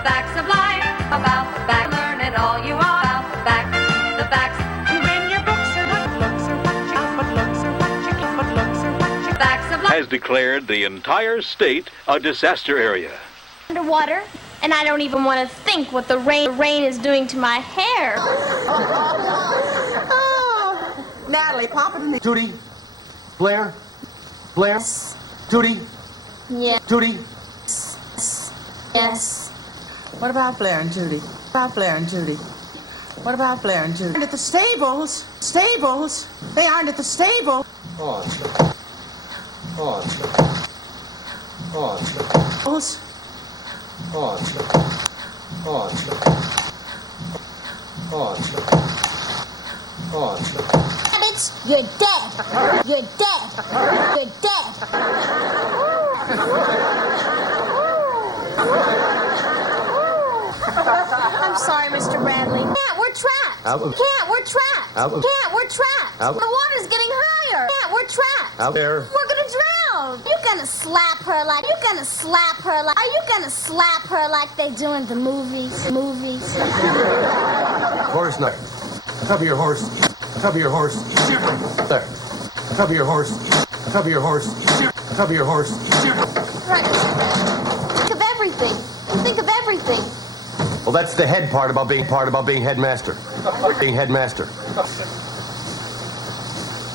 The facts of life, about the facts. Learn it all you want about the facts. The facts. When your books are what looks are what you but looks are what you but looks are what you. Facts of life. Has declared the entire state a disaster area. Underwater, and I don't even want to think what the rain is doing to my hair. Oh, Natalie, pop it in the... Tootie? Blair? Blair? Tootie? Yes. Tootie? Yes. What about Blair and Judy? What about Blair and Judy? What about Blair and Judy? At the stables. Stables. They aren't at the stable. On. On. On. Stables. On. On. On. On. Rabbits, you're dead. You're dead. You're dead. I'm sorry, Mr. Bradley. Cat, we're trapped. Cat, we're trapped. Cat, we're trapped. The water's getting higher. Cat, we're trapped. Out there. We're gonna drown. You gonna slap her like? You gonna slap her like? Are you gonna slap her like they do in the movies? Horse nut. Cover your horse. Cover your horse. There. Cover your horse. Cover your horse. Cover your horse. Right. Think of everything. Think of everything. Well, that's the head part about being headmaster. Being headmaster.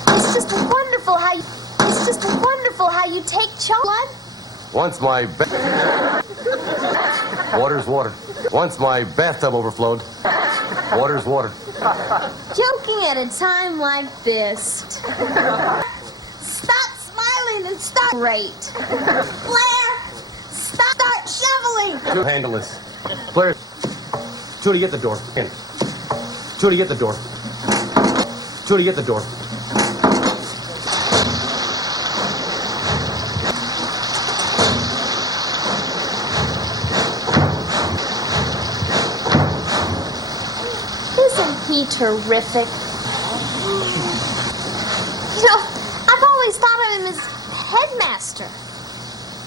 It's just wonderful how you. It's just wonderful how you take blood. Once my water's water. Once my bathtub overflowed. Water's water. Joking at a time like this. Stop smiling and start rate. Blair, start shoveling. Handle this. Blair. Tootie, get the door. In. Tootie, get the door. Tootie, get the door. Isn't he terrific? You know, I've always thought of him as headmaster.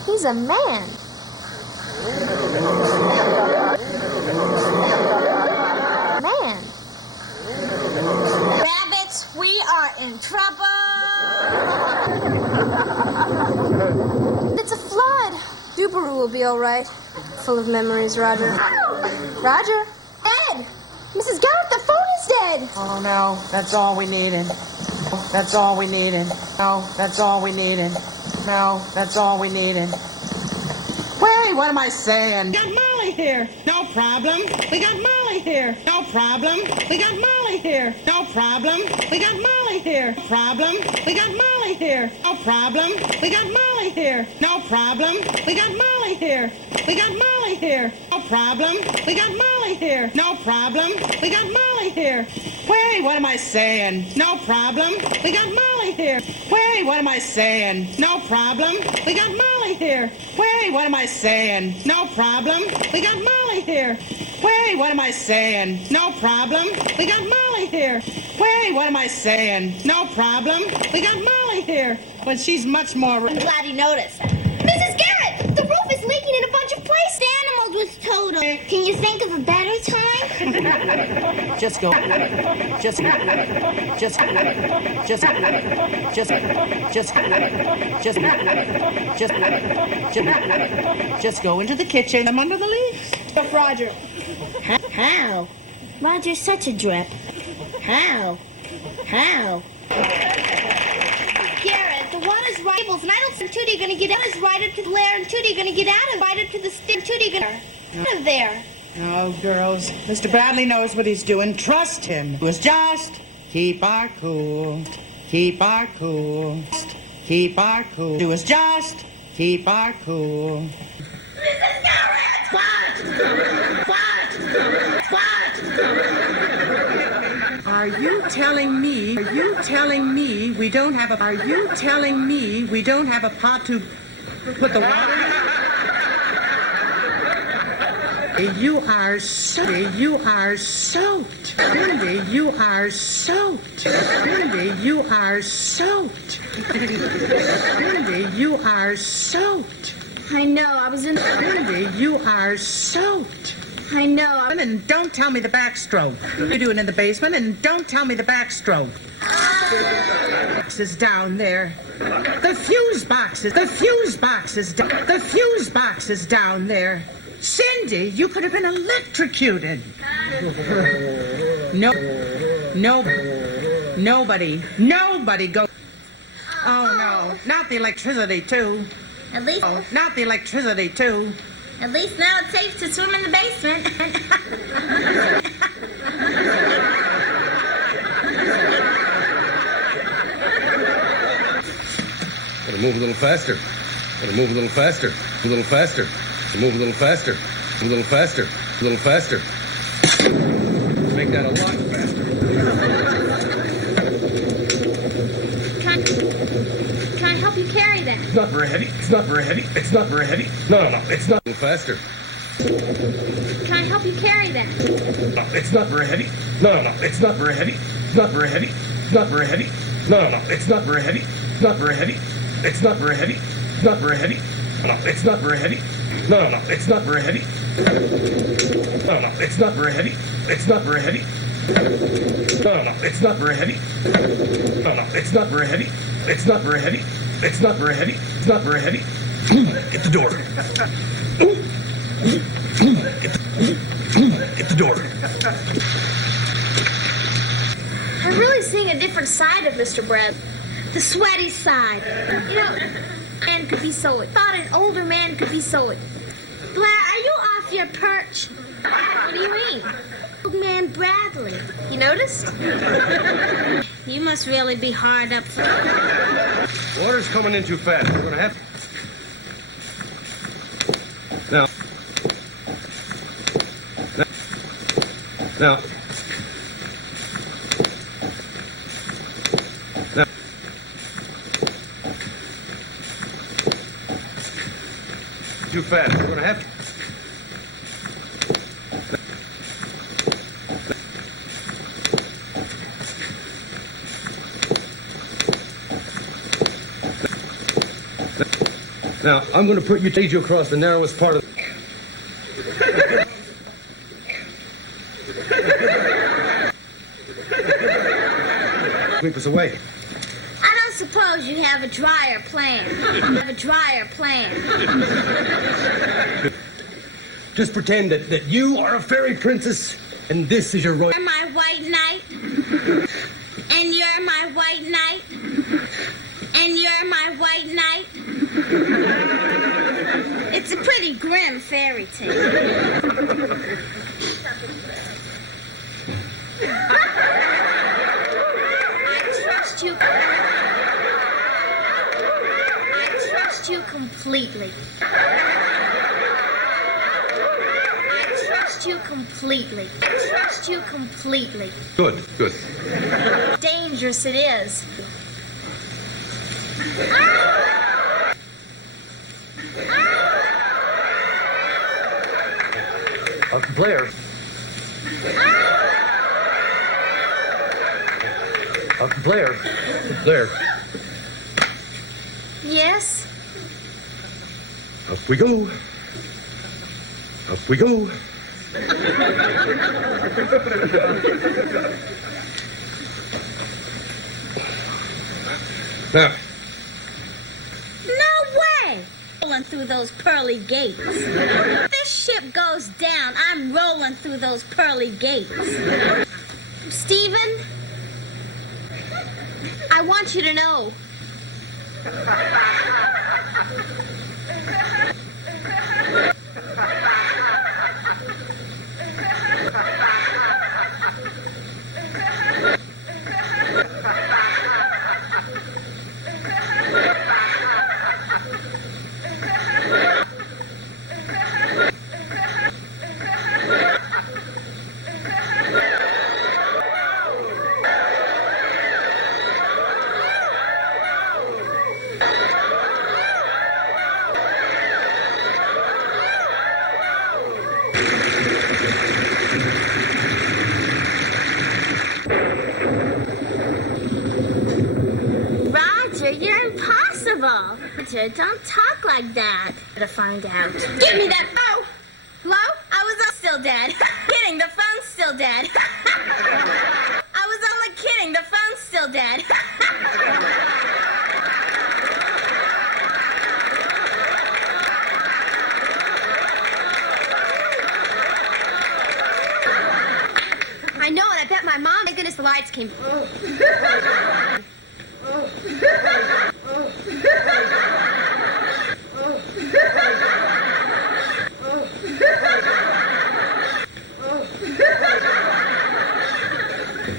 He's a man. Man. Rabbits, we are in trouble. It's a flood. Dubaroo will be all right. Full of memories, Roger. Roger? Ed! Mrs. Garrett, the phone is dead. Oh, no. That's all we needed. That's all we needed. No, that's all we needed. No, that's all we needed. Wait, what am I saying? We got Molly here. No problem. We got Molly here. No problem. We got Molly here. No problem. We got Molly here. No problem. We got Molly here. No problem. We got Molly here. No problem. We got Molly here. We got Molly here. No problem. We got Molly here. No problem. We got Molly here. Wait, what am I saying? No problem. We got Molly here. Wait, what am I saying? No problem. We got Molly here. Wait, what am I saying? No problem. We got Molly here. Wait, what am I saying? No problem. We got Molly here. Wait, what am I saying? No problem. We got Molly here. But she's much more... I'm glad you noticed. Mrs. Garrett, the roof is leaking in a bunch of places. The animals was total. Can you think of a better time? Just go. Just go into the kitchen. I'm under the leaves. Roger. How? Roger's such a drip. How? Garrett, the water's right, and I don't think Tootie gonna get out. Is right up to the lair, and Tootie gonna get out of right up to the stick. Tootie gonna out of there. Oh, girls, Mr. Bradley knows what he's doing. Trust him. It was just keep our cool. Keep our cool. Keep our cool. It was just keep our cool. Mrs. Garrett! What? Are you telling me we don't have a pot to put the water in? You are soaked. Cindy, you are soaked. Cindy, you are soaked. Cindy, you are soaked. Cindy, you are soaked. I know, I was in the... Cindy, you are soaked. I know, And don't tell me the backstroke. You're doing in the basement, and don't tell me the backstroke. Box is down there. The fuse box is down there. Cindy, you could have been electrocuted. Nobody go. Oh no, not the electricity too. At least, Oh, not the electricity too. at least now it's safe to swim in the basement. Gotta move a little faster. Gotta move a little faster. A little faster. Move a little faster. A little faster. A little faster. Make that a lot faster. Can I help you carry that? It's not very heavy. It's not very heavy. It's not very heavy. No. It's not faster. Can I help you carry that? No, it's not very heavy. No. It's not very heavy. It's not very heavy. It's not very heavy. No. It's not very heavy. It's not very heavy. It's not very heavy. It's not very heavy. No, it's not very heavy. No, it's not very heavy. No, it's not very heavy. It's not very heavy. No, it's not very heavy. No, it's not very heavy. It's not very heavy. It's not very heavy. It's not very heavy. Get the door. Get the door. I'm really seeing a different side of Mr. Brad. The sweaty side. You know, man could be so. Thought an older man could be so. Blair, are you off your perch? What do you mean? Old man Bradley. You noticed? You must really be hard up for... Water's coming in too fast. We're gonna have to... Now. Too fast. We're gonna have to... Now, I'm going to put you across the narrowest part of... Sweep us away. I don't suppose you have a drier plan. Just pretend that you are a fairy princess and this is your royal... You're my white knight. And you're my white knight. And you're my white knight. It's a pretty grim fairy tale. I trust you. I trust you completely. I trust you completely. I trust you completely. Good. Dangerous it is. Blair. Blair. Yes? Up we go. Now. No way! Rolling through those pearly gates. If this ship goes down, I'm rolling through those pearly gates. Stephen, I want you to know. Roger, you're impossible. Roger, don't talk like like that? To find out. Give me that. Oh, hello? I was still dead. Kidding, the phone's still dead. I was only kidding, the phone's still dead. I know, and I bet my mom, thank goodness the lights came.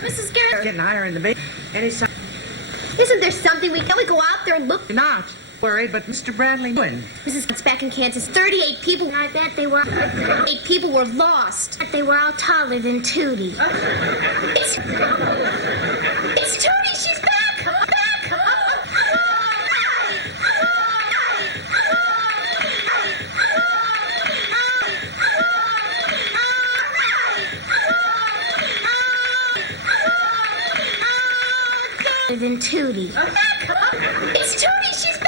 Mrs. Garrett, Getting higher in the base. Any sign? isn't there something we can we go out there and look? You're not worried, but Mr. Bradley doing. Mrs. It's back in Kansas, 38 people. And I bet they were 8 people were lost. They were all taller than Tootie. It's Tootie. She's back. Than Tootie. It's Tootie. She's back.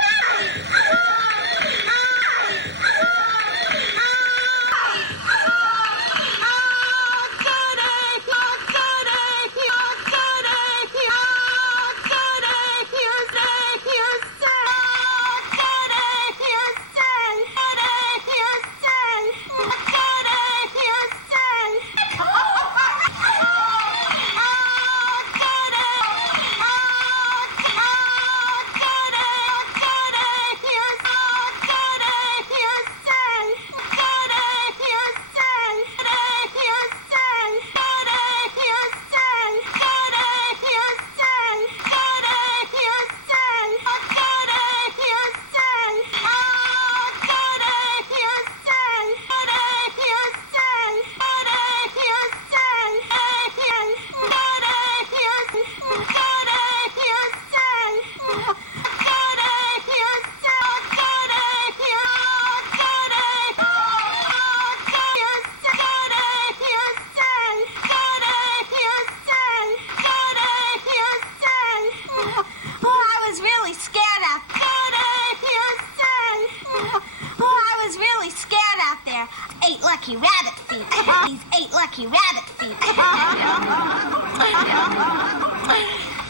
Lucky rabbit feet. These 8 lucky rabbit feet.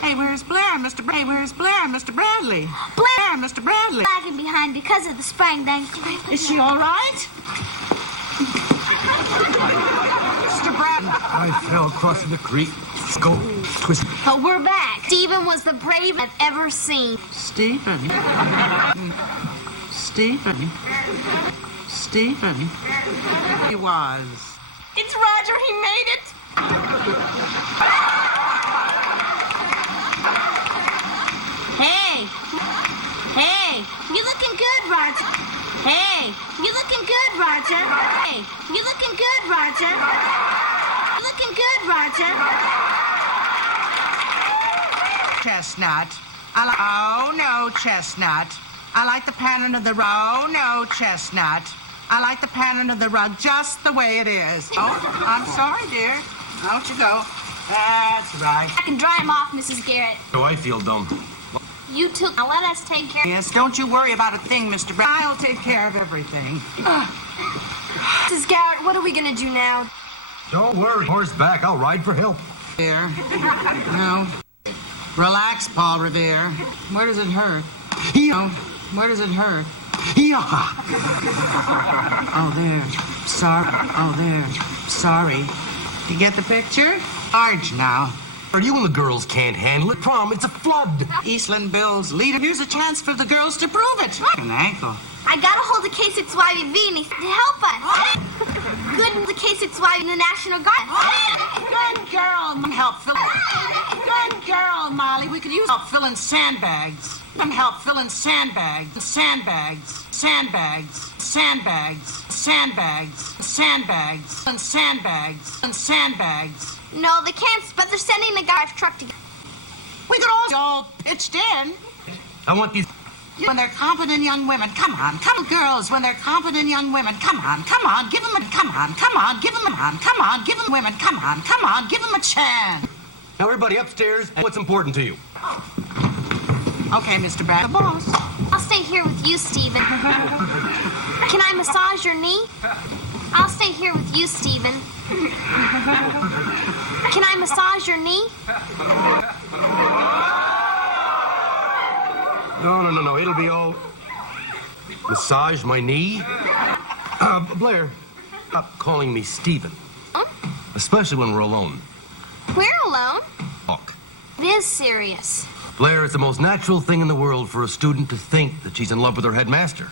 Hey, where's Blair, Mr. Bradley? Where's Blair, Mr. Bradley? Blair, Mr. Bradley. Lagging behind because of the sprain. Is she all right? Mr. Bradley. I fell across the creek. Go, twist. Oh, we're back. Stephen was the bravest I've ever seen. Stephen. He was. It's Roger. He made it. Hey. Hey. You looking good, Roger. Hey. You looking good, Roger. Hey. You looking good, Roger. You looking good, Roger. Chestnut. Oh, no, Chestnut. I like the pattern of the rug. Oh, no, Chestnut. I like the pattern of the rug just the way it is. Oh, I'm sorry, dear. Out you go. That's right. I can dry him off, Mrs. Garrett. Oh, I feel dumb. You took. Now let us take care. Yes, don't you worry about a thing, Mr. Brown. I'll take care of everything. Mrs. Garrett, what are we gonna do now? Don't worry. Horseback, I'll ride for help. Dear. No. Relax, Paul Revere. Where does it hurt? No. Where does it hurt? Oh, there. Sorry. Oh, there. Sorry. You get the picture? Large now. You and the girls can't handle it. Prom, it's a flood. Eastland Bill's leader. Here's a chance for the girls to prove it. An ankle. I got a hold of K6YV and he to help us. Good, the K6YV in the National Guard. Good girl. Help fill. Good girl, Molly. We could use help filling sandbags. Some help filling sandbags. Sandbags. Sandbags. Sandbags. Sandbags. Sandbags. And sandbags. And sandbags. No, they can't, but they're sending the guard truck to. We could all pitched in. I want these. When they're competent young women, come on, girls. When they're competent young women, come on, give them a, come on, give them women, come on, give them a chance. Now, everybody upstairs, what's important to you? Okay, Mr. Brad, the boss. I'll stay here with you, Stephen. Can I massage your knee? I'll stay here with you, Stephen. Can I massage your knee? No. It'll be all... Massage my knee? Blair, stop calling me Stephen. Huh? Especially when we're alone. We're alone. Talk. It is serious. Blair, it's the most natural thing in the world for a student to think that she's in love with her headmaster.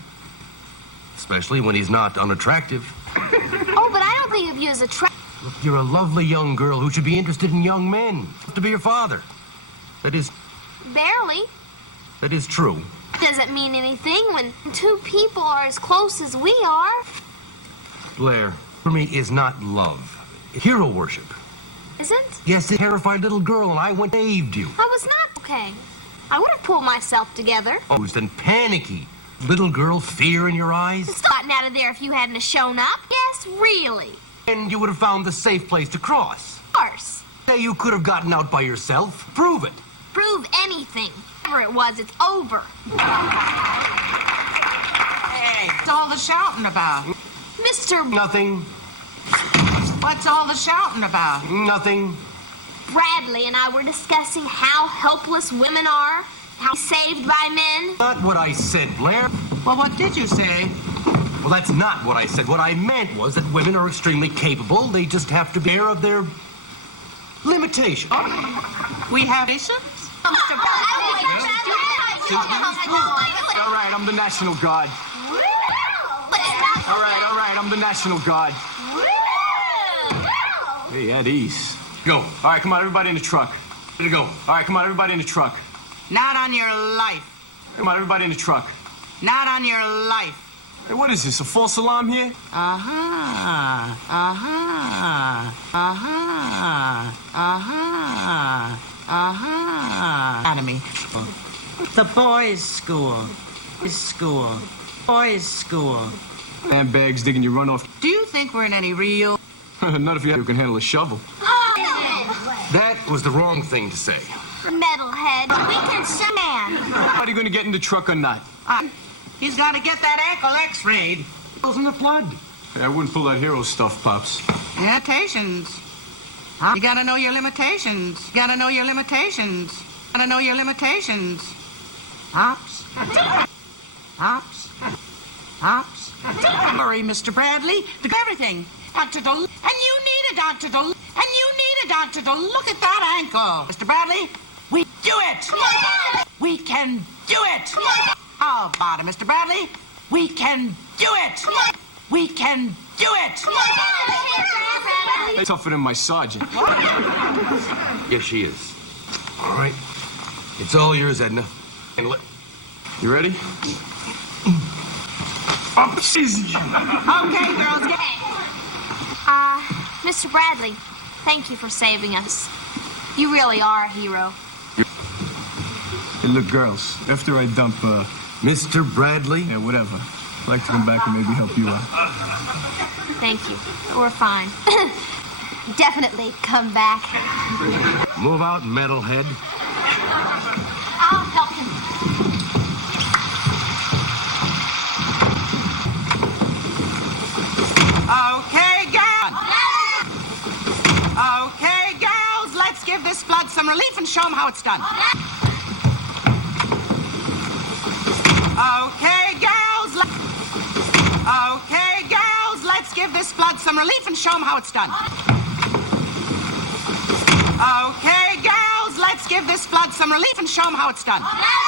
Especially when he's not unattractive. Oh, but I don't think of you as attractive. Look, you're a lovely young girl who should be interested in young men. To be your father. That is Barely. true. Doesn't mean anything when two people are as close as we are. Blair, for me, is not love. Hero worship. Isn't? Yes, a terrified little girl, and I went and saved you. I was not okay. I would have pulled myself together. Confused and panicky. Little girl, fear in your eyes. Just gotten out of there if you hadn't have shown up. Yes, really. And you would have found the safe place to cross. Of course. Say you could have gotten out by yourself. Prove it. Prove anything. Whatever it was, it's over. Hey, what's all the shouting about? Mr. Nothing. What's all the shouting about? Nothing. Bradley and I were discussing how helpless women are, how saved by men. Not what I said, Blair. Well, what did you say? Well, that's not what I said. What I meant was that women are extremely capable. They just have to be aware of their limitations. We have patience? All right, I'm the National Guard. All right, I'm the National Guard. Hey, at ease. Go. All right, come on, everybody in the truck. Ready to go. All right, come on, everybody in the truck. Not on your life. Come on, everybody in the truck. Not on your life. Hey, what is this, a false alarm here? Uh-huh. Academy. The boys' school. Boys' school. Handbags digging your runoff. Do you think we're in any real... Not if you can handle a shovel. That was the wrong thing to say. Metalhead. We can man. Are you going to get in the truck or not? He's got to get that ankle x-rayed. Wasn't the blood? Hey, I wouldn't pull that hero stuff, Pops. Limitations. Huh? You gotta know your limitations. You gotta know your limitations. Gotta know your limitations. Hops. Hops. Hops. Hurry, Mr. Bradley. To everything. Doctor to... And you need a doctor to... And you need a doctor to look at that ankle. Mr. Bradley, we do it. We can do it. How about it, Mr. Bradley? We can do it. We can do it. Tougher than my sergeant. Yes, she is. All right. It's all yours, Edna. And you ready? Okay, girls, get... Mr. Bradley, thank you for saving us. You really are a hero. Hey, look, girls, after I dump, Mr. Bradley? yeah, whatever, I'd like to come back and maybe help you out. Thank you. We're fine. Definitely come back. Move out, metalhead. I'll help him. Okay, girls. Okay, girls, let's give this blood some relief and show them how it's done. Okay, girls. Okay, girls, let's give this blood some relief and show them how it's done. Okay, girls, let's give this blood some relief and show them how it's done.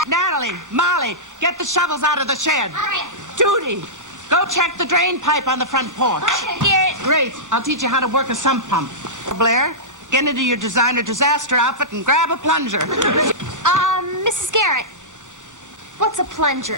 Natalie, Molly, get the shovels out of the shed. Tootie, go check the drain pipe on the front porch. Garrett. Great. I'll teach you how to work a sump pump. Blair, get into your designer disaster outfit and grab a plunger. Mrs. Garrett, what's a plunger?